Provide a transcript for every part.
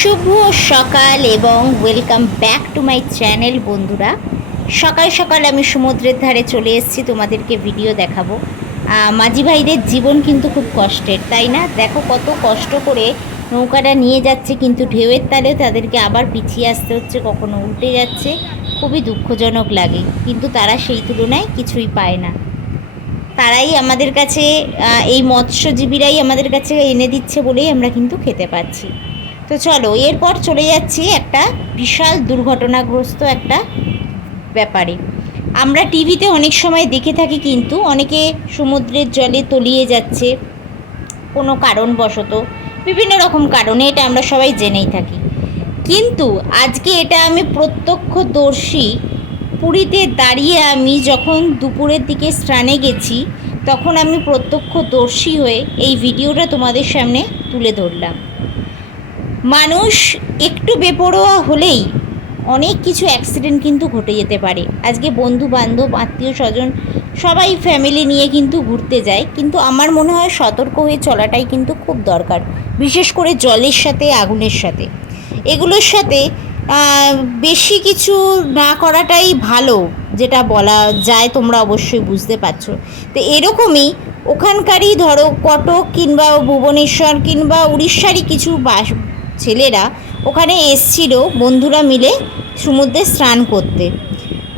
শুভ সকাল এবং welcome back to my channel বন্ধুরা। সকাল সকাল আমি সমুদ্রের ধারে চলে এসেছি, তোমাদেরকে ভিডিও দেখাবো। মাঝি ভাইদের জীবন কিন্তু খুব কষ্টের, তাই না? দেখো কত কষ্ট করে নৌকাটা নিয়ে যাচ্ছে, কিন্তু ঢেউয়ের তালে তাদেরকে আবার পিছিয়ে আসতে হচ্ছে, কখনো উল্টে যাচ্ছে। খুবই দুঃখজনক লাগে, কিন্তু তারা সেই তুলনায় কিছুই পায় না। তারাই আমাদের কাছে এই মৎস্যজীবীরাই আমাদের কাছে এনে দিচ্ছে বলেই আমরা কিন্তু খেতে পাচ্ছি। তো চলো, এরপর চলে যাচ্ছি একটা বিশাল দুর্ঘটনাগ্রস্ত একটা ব্যাপারে। আমরা টিভিতে অনেক সময় দেখে থাকি কিন্তু অনেকে সমুদ্রের জলে তলিয়ে যাচ্ছে, কোনো কারণবশত, বিভিন্ন রকম কারণে এটা আমরা সবাই জেনেই থাকি। কিন্তু আজকে এটা আমি প্রত্যক্ষদর্শী পুরীতে দাঁড়িয়ে আমি যখন দুপুরের দিকে স্নানে গেছি, তখন আমি প্রত্যক্ষদর্শী হয়ে এই ভিডিওটা তোমাদের সামনে তুলে ধরলাম। মানুষ একটু বেপরোয়া হলেই অনেক কিছু অ্যাক্সিডেন্ট কিন্তু ঘটে যেতে পারে। আজকে বন্ধু বান্ধব, আত্মীয় স্বজন সবাই ফ্যামিলি নিয়ে কিন্তু ঘুরতে যায়, কিন্তু আমার মনে হয় সতর্ক হয়ে চলাটাই কিন্তু খুব দরকার, বিশেষ করে জলের সাথে, আগুনের সাথে। এগুলোর সাথে বেশি কিছু না করাটাই ভালো, যেটা বলা যায়, তোমরা অবশ্যই বুঝতে পারছ। তো এরকমই ওখানকারই ধরো কটক কিংবা ভুবনেশ্বর কিংবা উড়িষ্যারই কিছু বাস ছেলেরা ওখানে এসছিল বন্ধুরা মিলে সমুদ্রে স্নান করতে।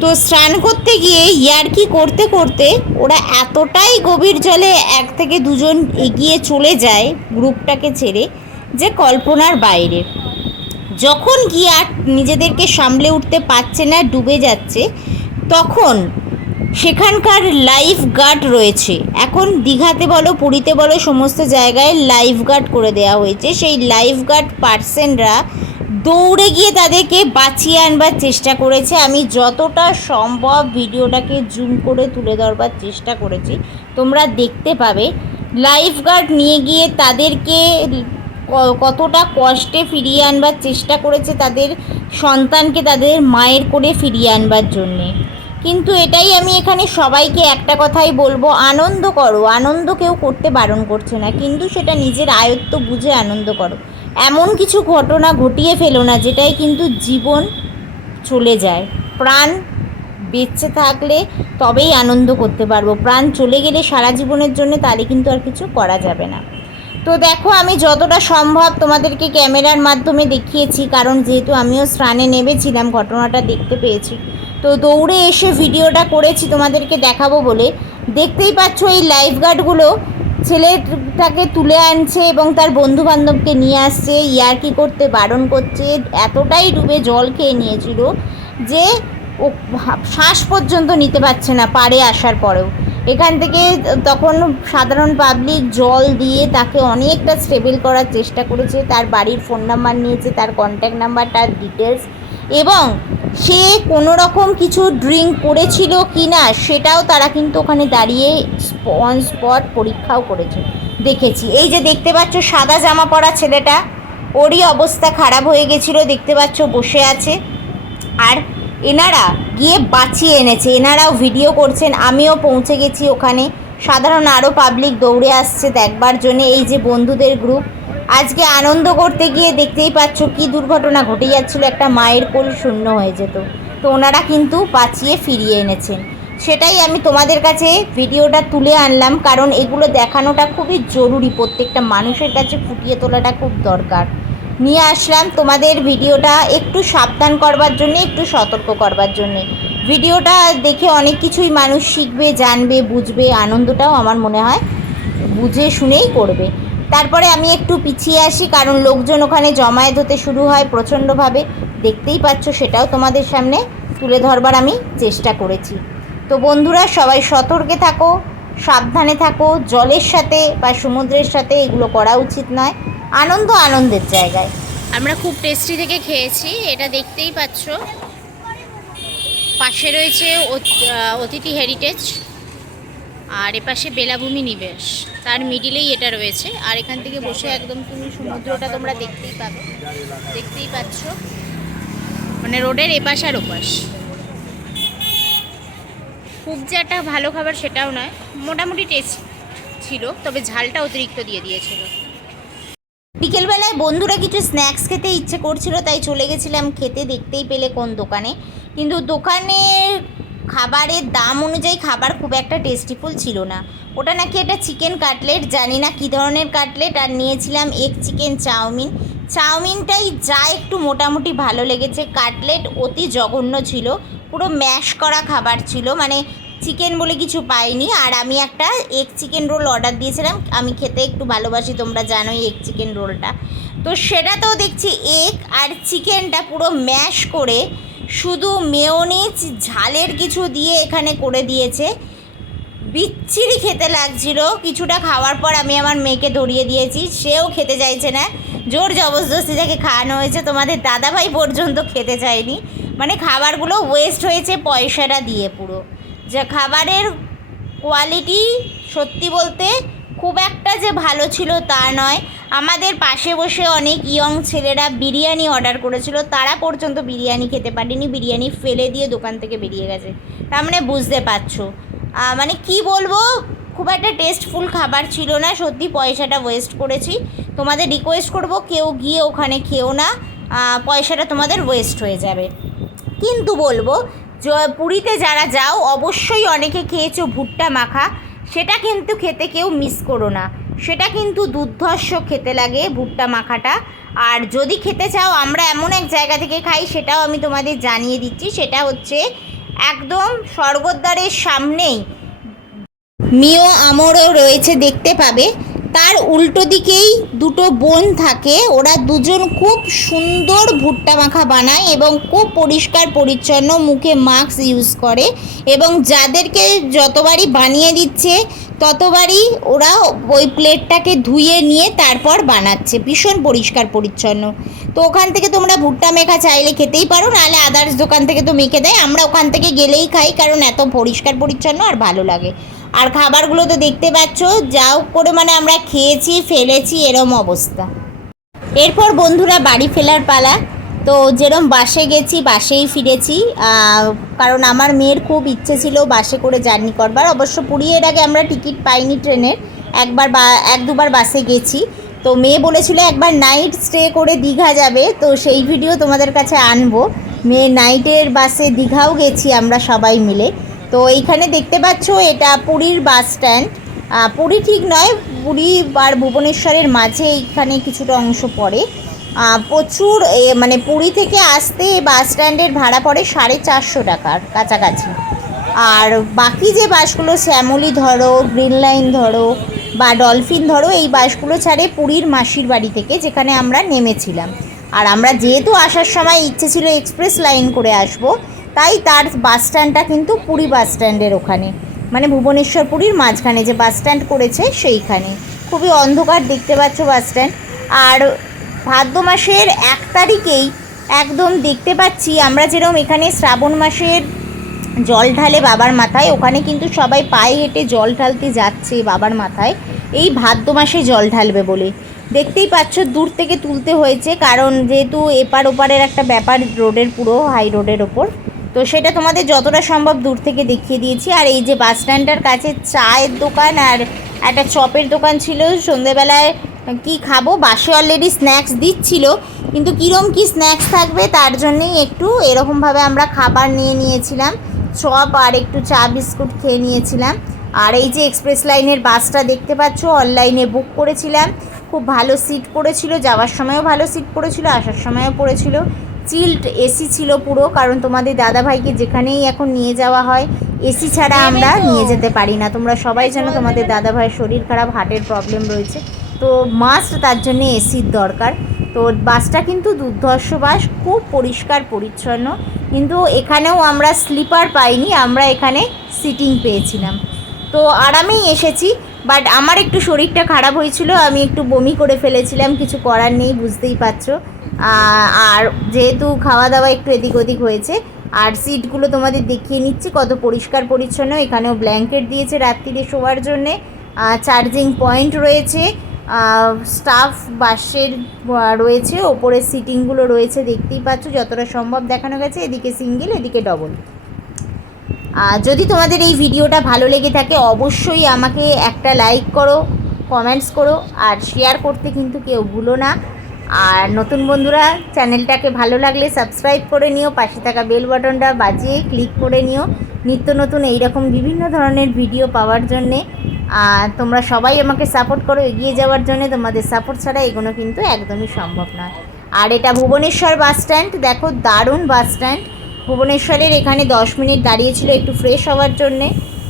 তো স্নান করতে গিয়ে ইয়ার্কি করতে করতে ওরা এতটাই গভীর জলে এক থেকে দুজন এগিয়ে চলে যায় গ্রুপটাকে ছেড়ে যে কল্পনার বাইরে। যখন গিয়ে আর নিজেদেরকে সামলে উঠতে পারছে না, ডুবে যাচ্ছে, তখন সেখানকার লাইফ গার্ড রয়েছে। এখন দীঘাতে বলো, পুরীতে বলো, সমস্ত জায়গায় লাইফ গার্ড করে দেওয়া হয়েছে। সেই লাইফ গার্ড পার্সেনরা দৌড়ে গিয়ে তাদেরকে বাঁচিয়ে আনবার চেষ্টা করেছে। আমি যতটা সম্ভব ভিডিওটাকে জুম করে তুলে ধরবার চেষ্টা করেছি। তোমরা দেখতে পাবে লাইফ গার্ড নিয়ে গিয়ে তাদেরকে কতটা কষ্টে ফিরিয়ে আনবার চেষ্টা করেছে তাদের সন্তানকে তাদের মায়ের করে ফিরিয়ে আনবার জন্যে। কিন্তু এটাই আমি এখানে সবাইকে একটা কথাই বলব, আনন্দ করো। আনন্দ কেউ করতে বারণ করছে না, কিন্তু সেটা নিজের আয়ত্ত বুঝে আনন্দ করো। এমন কিছু ঘটনা ঘটিয়ে ফেলো না, যেটাই কিন্তু জীবন চলে যায়। প্রাণ বেঁচে থাকলে তবেই আনন্দ করতে পারব। প্রাণ চলে গেলে সারা জীবনের জন্য তাহলে কিন্তু আর কিছু করা যাবে না। তো দেখো, আমি যতটা সম্ভব তোমাদেরকে ক্যামেরার মাধ্যমে দেখিয়েছি, কারণ যেহেতু আমিও স্নানে নেমেছিলাম, ঘটনাটা দেখতে পেয়েছি। তো দৌড়ে এসে ভিডিওটা করেছি, তোমাদেরকে দেখাবো বলে। দেখতেই পাচ্ছ এই লাইফ গার্ডগুলো ছেলেটাকে তুলে আনছে এবং তার বন্ধু বান্ধবকে নিয়ে আসছে ইয়ার্কি করতে, বারণ করছে, এতটাই ডুবে জল খেয়ে নিয়েছিল যে ও শ্বাস পর্যন্ত নিতে পারছে না পারে আসার পরেও। এখান থেকে তখন সাধারণ পাবলিক জল দিয়ে তাকে অনেকটা স্টেবল করার চেষ্টা করেছে, তার বাড়ির ফোন নাম্বার নিয়েছে, তার কন্ট্যাক্ট নাম্বার তার ডিটেলস এবং সে কোনো রকম কিছু ড্রিঙ্ক করেছিল কি না সেটাও তারা কিন্তু ওখানে দাঁড়িয়ে অন স্পট পরীক্ষাও করেছে, দেখেছি। এই যে দেখতে পাচ্ছ সাদা জামা পরা ছেলেটা, ওরই অবস্থা খারাপ হয়ে গেছিল, দেখতে পাচ্ছ বসে আছে। আর এনারা গিয়ে বাঁচিয়ে এনেছে, এনারাও ভিডিও করছেন, আমিও পৌঁছে গেছি ওখানে। সাধারণ আরও পাবলিক দৌড়ে আসছে দেখবার জন্য। এই যে বন্ধুদের গ্রুপ আজকে আনন্দ করতে গিয়ে দেখতেই পাচ্ছ কি দুর্ঘটনা ঘটে যাচ্ছিল। একটা মায়ের কোল শূন্য হয়ে যেত। তো ওনারা কিন্তু বাঁচিয়ে ফিরিয়ে এনেছেন। সেটাই আমি তোমাদের কাছে ভিডিওটা তুলে আনলাম, কারণ এগুলো দেখানোটা খুবই জরুরি। প্রত্যেকটা মানুষের কাছে ফুটিয়ে তোলাটা খুব দরকার। নিয়ে আসলাম তোমাদের ভিডিওটা একটু সাবধান করবার জন্য, একটু সতর্ক করবার জন্যে। ভিডিওটা দেখে অনেক কিছুই মানুষ শিখবে, জানবে, বুঝবে, আনন্দটাও আমার মনে হয় বুঝে শুনেই করবে। তারপরে আমি একটু পিছিয়ে আসি, কারণ লোকজন ওখানে জমায়েত হতে শুরু হয় প্রচণ্ডভাবে। দেখতেই পাচ্ছ, সেটাও তোমাদের সামনে তুলে ধরবার আমি চেষ্টা করেছি। তো বন্ধুরা, সবাই সতর্কে থাকো, সাবধানে থাকো, জলের সাথে বা সমুদ্রের সাথে এগুলো করা উচিত নয়, আনন্দ আনন্দের জায়গায়। আমরা খুব টেস্টি থেকে খেয়েছি, এটা দেখতেই পাচ্ছ। পাশে রয়েছে অতিথি হেরিটেজ আর এপাশে বেলাভূমি নিবেশ। তার মিডিলেই এটা রয়েছে। আর এখান থেকে বসে একদম তুমি সমুদ্রটা তোমরা দেখতেই পাবে। দেখতেই পাচ্ছ। মানে রোডের এপাশ আর ওপাশ। খুব যে একটা ভালো খাবার সেটাও নয়। মোটামুটি টেস্ট ছিল, তবে ঝালটা অতিরিক্ত দিয়ে দিয়েছিল। বিকেলবেলায় বন্ধুরা কিছু স্ন্যাক্স খেতে ইচ্ছে করছিল, তাই চলে গেছিলাম খেতে। দেখতেই পেলে কোন দোকানে। কিন্তু দোকানের খাবারের দাম অনুযায়ী খাবার খুব একটা টেস্টিফুল ছিল না। ওটা নাকি একটা চিকেন কাটলেট জানি না কী ধরনের কাটলেট আর নিয়েছিলাম এগ চিকেন চাউমিন। চাউমিনটাই যা একটু মোটামুটি ভালো লেগেছে। কাটলেট অতি জঘন্য ছিল। পুরো ম্যাশ করা খাবার ছিল। মানে চিকেন বলে কিছু পাইনি। আর আমি একটা এগ চিকেন রোল অর্ডার দিয়েছিলাম। আমি খেতে একটু ভালোবাসি, তোমরা জানোই এগ চিকেন রোলটা তো সেটাতেও দেখছি এগ আর চিকেনটা পুরো ম্যাশ করে শুধু মেয়োনিজ ঝালের কিছু দিয়ে এখানে করে দিয়েছে। বিচ্ছিরি খেতে লাগছিল। কিছুটা খাওয়ার পর আমি আমার মেয়েকে ধরিয়ে দিয়েছি। সেও খেতে চাইছে না। জোর জবরদস্তি যাকে খাওয়ানো হয়েছে, তোমাদের দাদাভাই পর্যন্ত খেতে চায়নি। মানে খাবারগুলো ওয়েস্ট হয়েছে পয়সাটা দিয়ে পুরো। যা খাবারের কোয়ালিটি সত্যি বলতে খুব একটা যে ভালো ছিল তা নয়। আমাদের পাশে বসে অনেক ইয়ং ছেলেরা বিরিয়ানি অর্ডার করেছিল। তারা পর্যন্ত বিরিয়ানি খেতে পারেনি, বিরিয়ানি ফেলে দিয়ে দোকান থেকে বেরিয়ে গেছে। তার মানে বুঝতে পারছ। মানে কি বলব? খুব একটা টেস্টফুল খাবার ছিল না। সত্যি পয়সাটা ওয়েস্ট করেছি। তোমাদের রিকোয়েস্ট করব, কেউ গিয়ে ওখানে খেও না। পয়সাটা তোমাদের ওয়েস্ট হয়ে যাবে। কিন্তু বলব পুরীতে যারা যাও, অবশ্যই অনেকে খেয়েছো ভুট্টা মাখা। সেটা কিন্তু খেতে কেউ মিস করো না। সেটা কিন্তু দুর্ধর্ষ খেতে লাগে ভুট্টা মাখাটা। আর যদি খেতে চাও, আমরা এমন এক জায়গা থেকে খাই, সেটাও আমি তোমাদের জানিয়ে দিচ্ছি। সেটা হচ্ছে একদম স্বর্গদ্বারের সামনেই। মিও আমরও রয়েছে, দেখতে পাবে। তার উল্টো দিকেই দুটো বোন থাকে। ওরা দুজন খুব সুন্দর ভুট্টা মাখা বানায় এবং খুব পরিষ্কার পরিচ্ছন্ন মুখে মাস্ক ইউজ করে এবং যাদেরকে যতবারই বানিয়ে দিচ্ছে, ততবারই ওরা ওই প্লেটটাকে ধুয়ে নিয়ে তারপর বানাচ্ছে। ভীষণ পরিষ্কার পরিচ্ছন্ন। তো ওখান থেকে তোমরা ভুট্টা মেখা চাইলে খেতেই পারো, নাহলে আদার্স দোকান থেকে তো মেখে দেয়। আমরা ওখান থেকে গেলেই খাই, কারণ এত পরিষ্কার পরিচ্ছন্ন আর ভালো লাগে। আর খাবারগুলো তো দেখতে পাচ্ছ যাও করে মানে আমরা খেয়েছি, ফেলেছি, এরম অবস্থা। এরপর বন্ধুরা বাড়ি ফেরার পালা। তো যেরম বাসে গেছি, বাসেই ফিরেছি। কারণ আমার মেয়ের খুব ইচ্ছে ছিল বাসে করে জার্নি করবার। অবশ্য পুরী এর আগে আমরা টিকিট পাইনি ট্রেনের। একবার বা, এক দুবার বাসে গেছি। তো মেয়ে বলেছিল একবার নাইট স্টে করে দীঘা যাবে। তো সেই ভিডিও তোমাদের কাছে আনব। মেয়ে নাইটের বাসে দীঘাও গেছি আমরা সবাই মিলে। তো এইখানে দেখতে পাচ্ছ এটা পুরীর বাস স্ট্যান্ড। পুরী ঠিক নয়, পুরী আর ভুবনেশ্বরের মাঝে এইখানে কিছুটা অংশ পড়ে। প্রচুর মানে পুরী থেকে আসতে বাস স্ট্যান্ডের ভাড়া পড়ে সাড়ে চারশো টাকার কাছাকাছি। আর বাকি যে বাসগুলো, শ্যামলি ধরো, গ্রিন লাইন ধরো বা ডলফিন ধরো, এই বাসগুলো ছাড়ে পুরীর মাসির বাড়ি থেকে যেখানে আমরা নেমেছিলাম। আর আমরা যেহেতু আসার সময় ইচ্ছে ছিল এক্সপ্রেস লাইন করে আসব তাই তার বাস স্ট্যান্ডটা কিন্তু পুরী বাস স্ট্যান্ডের ওখানে। মানে ভুবনেশ্বর পুরীর মাঝখানে যে বাস স্ট্যান্ড করেছে সেইখানে। খুবই অন্ধকার দেখতে পাচ্ছ বাস স্ট্যান্ড। আর ভাদ্র মাসের এক তারিখেই একদম দেখতে পাচ্ছি আমরা যেরকম এখানে শ্রাবণ মাসের জল ঢালে বাবার মাথায়, ওখানে কিন্তু সবাই পায়ে হেঁটে জল ঢালতে যাচ্ছে বাবার মাথায়। এই ভাদ্র মাসে জল ঢালবে বলে। দেখতেই পাচ্ছ দূর থেকে তুলতে হয়েছে, কারণ যেহেতু এপার ওপারের একটা ব্যাপার রোডের পুরো, হাই রোডের ওপর। তো সেটা তোমাদের যতটা সম্ভব দূর থেকে দেখিয়ে দিয়েছি। আর এই যে বাস স্ট্যান্ডটার কাছে চায়ের দোকান আর একটা চপের দোকান ছিল, সন্ধেবেলায় কি খাব? বাসে অলরেডি স্ন্যাক্স দিচ্ছিল, কিন্তু কীরম কি স্ন্যাক্স থাকবে তার জন্যেই একটু এরকমভাবে আমরা খাবার নিয়ে নিয়েছিলাম। চপ আর একটু চা বিস্কুট খেয়ে নিয়েছিলাম। আর এই যে এক্সপ্রেস লাইনের বাসটা দেখতে পাচ্ছ অনলাইনে বুক করেছিলাম। খুব ভালো সিট পড়েছিল, যাওয়ার সময়ও ভালো সিট পড়েছিল, আসার সময়ও পড়েছিল। চিল্ড এসি ছিল পুরো কারণ তোমাদের দাদাভাইকে যেখানেই এখন নিয়ে যাওয়া হয় এসি ছাড়া আমরা নিয়ে যেতে পারি না। তোমরা সবাই জানো তোমাদের দাদাভাইয়ের শরীর খারাপ হার্টের প্রবলেম রয়েছে। তো মাস্ট তার জন্য এসির দরকার। তো বাসটা কিন্তু দুর্ধর্ষ বাস খুব পরিষ্কার পরিচ্ছন্ন। কিন্তু এখানেও আমরা স্লিপার পাইনি আমরা এখানে সিটিং পেয়েছিলাম। তো আরামেই এসেছি। বাট আমার একটু শরীরটা খারাপ হয়েছিল, আমি একটু বমি করে ফেলেছিলাম, কিছু করার নেই, বুঝতেই পারছ। আর যেহেতু খাওয়া দাওয়া একটু এদিক ওদিক হয়েছে, আর সিটগুলো তোমাদের দেখিয়ে নিচ্ছি, কত পরিষ্কার পরিচ্ছন্ন, এখানেও ব্ল্যাঙ্কেট দিয়েছে রাত্রিরে শোয়ার জন্যে। চার্জিং পয়েন্ট রয়েছে স্টাফ বাসের রয়েছে ওপরে সিটিংগুলো রয়েছে, দেখতেই পাচ্ছ, যতটা সম্ভব দেখানো গেছে, এদিকে সিঙ্গেল, এদিকে ডবল। যদি তোমাদের এই ভিডিওটা ভালো লেগে থাকে, অবশ্যই আমাকে একটা লাইক করো কমেন্টস করো, আর শেয়ার করতে কিন্তু কেউ ভুলো না। আর নতুন বন্ধুরা, চ্যানেলটাকে ভালো লাগলে সাবস্ক্রাইব করে নিও, পাশে থাকা বেল বাটনটা বাজিয়ে ক্লিক করে নিও। নিত্য নতুন এইরকম বিভিন্ন ধরনের ভিডিও পাওয়ার জন্যে। তোমরা সবাই আমাকে সাপোর্ট করো, এগিয়ে যাওয়ার জন্য। তোমাদের সাপোর্ট ছাড়া এগুলো কিন্তু একদমই সম্ভব নয়। আর এটা ভুবনেশ্বর বাস স্ট্যান্ড দেখো দারুণ বাস স্ট্যান্ড ভুবনেশ্বরের এখানে দশ মিনিট দাঁড়িয়েছিল একটু ফ্রেশ হওয়ার জন্যে।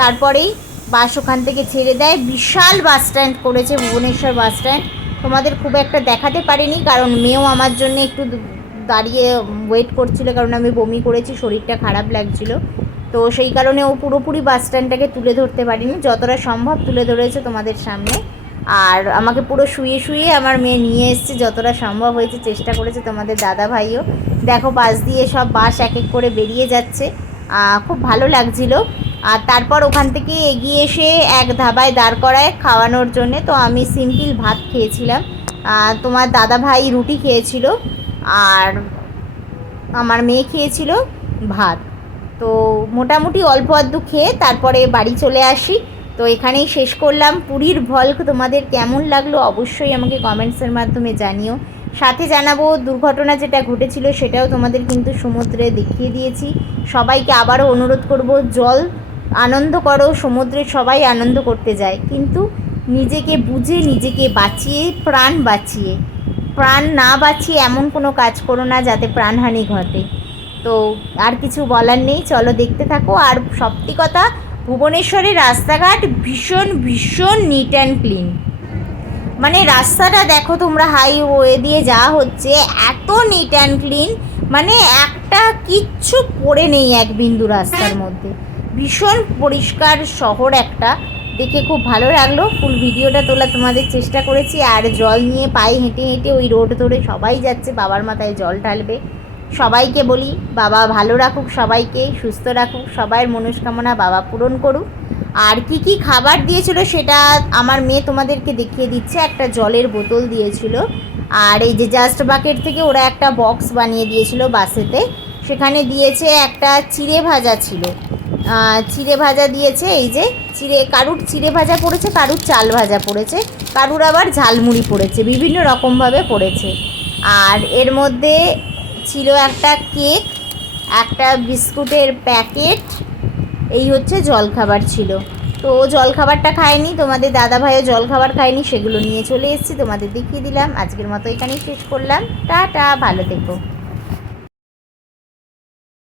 তারপরেই বাস ওখান থেকে ছেড়ে দেয়। বিশাল বাস স্ট্যান্ড করেছে ভুবনেশ্বর বাস স্ট্যান্ড তোমাদের খুব একটা দেখাতে পারিনি, কারণ মেয়েও আমার জন্য একটু দাঁড়িয়ে ওয়েট করছিল, কারণ আমি বমি করেছি, শরীরটা খারাপ লাগছিল। তো সেই কারণে ও পুরোপুরি বাস স্ট্যান্ডটাকে তুলে ধরতে পারিনি। যতটা সম্ভব তুলে ধরেছে তোমাদের সামনে। আর আমাকে পুরো শুয়ে শুয়ে আমার মেয়ে নিয়ে এসছে, যতটা সম্ভব হয়েছে চেষ্টা করেছে তোমাদের দাদা ভাইও দেখো পাশ দিয়ে সব বাস এক এক করে বেরিয়ে যাচ্ছে। খুব ভালো লাগছিল। আর তারপর ওখান থেকে এগিয়ে এসে এক ধাবায় দাঁড় করায় খাওয়ানোর জন্যে। তো আমি সিম্পল ভাত খেয়েছিলাম। তোমার দাদা ভাই রুটি খেয়েছিল আর আমার মেয়ে খেয়েছিল ভাত। তো মোটামুটি অল্প আধটু খেয়ে তারপরে বাড়ি চলে আসি। তো এখানেই শেষ করলাম। পুরীর ভল্ক তোমাদের কেমন লাগল অবশ্যই আমাকে কমেন্টসের মাধ্যমে জানিও। সাথে জানাব দুর্ঘটনা যেটা ঘটেছিল সেটাও তোমাদের কিন্তু সমুদ্রে দেখিয়ে দিয়েছি। সবাইকে আবারও অনুরোধ করব, জল আনন্দ করো, সমুদ্রে সবাই আনন্দ করতে যায়। কিন্তু নিজেকে বুঝে, নিজেকে বাঁচিয়ে, প্রাণ বাঁচিয়ে, প্রাণ না বাঁচিয়ে এমন কোনো কাজ করো না যাতে প্রাণহানি ঘটে। তো আর কিছু বলার নেই, চলো দেখতে থাকো। আর সত্যি কথা ভুবনেশ্বরের রাস্তাঘাট ভীষণ ভীষণ নিট অ্যান্ড ক্লিন মানে রাস্তাটা দেখো তোমরা হাইওয়ে দিয়ে যাওয়া হচ্ছে, এত নিট অ্যান্ড ক্লিন মানে একটা কিচ্ছু পড়ে নেই এক বিন্দু রাস্তার মধ্যে। ভীষণ পরিষ্কার শহর একটা, দেখে খুব ভালো লাগল। ফুল ভিডিওটা তোলা তোমাদের চেষ্টা করেছি, আর জল নিয়ে পায়ে হেঁটে হেঁটে ওই রোড ধরে সবাই যাচ্ছে, বাবার মাথায় জল ঢালবে। সবাইকে বলি, বাবা ভালো রাখুক সবাইকে, সুস্থ রাখুক সবার মনস্কামনা বাবা পূরণ করুক। আর কি কি খাবার দিয়েছিল সেটা আমার মেয়ে তোমাদেরকে দেখিয়ে দিচ্ছে। একটা জলের বোতল দিয়েছিল। আর এই যে জাস্ট বাকেট থেকে ওরা একটা বক্স বানিয়ে দিয়েছিল বাসেতে। সেখানে দিয়েছে একটা চিড়ে ভাজা ছিল। চিড়ে ভাজা দিয়েছে এই যে চিড়ে, কারুর চিড়ে ভাজা পড়েছে, কারুর চাল ভাজা পড়েছে, কারুর আবার ঝালমুড়ি পড়েছে, বিভিন্ন রকমভাবে পড়েছে। আর এর মধ্যে ছিল একটা কেক, একটা বিস্কুটের প্যাকেট, এই হচ্ছে জলখাবার ছিল। তো ও জলখাবারটা খায়নি, তোমাদের দাদা ভাইও জলখাবার খায়নি, সেগুলো নিয়ে চলে এসেছি, তোমাদের দেখিয়ে দিলাম। আজকের মতো এখানেই শেষ করলাম। টা টা ভালো থেকো।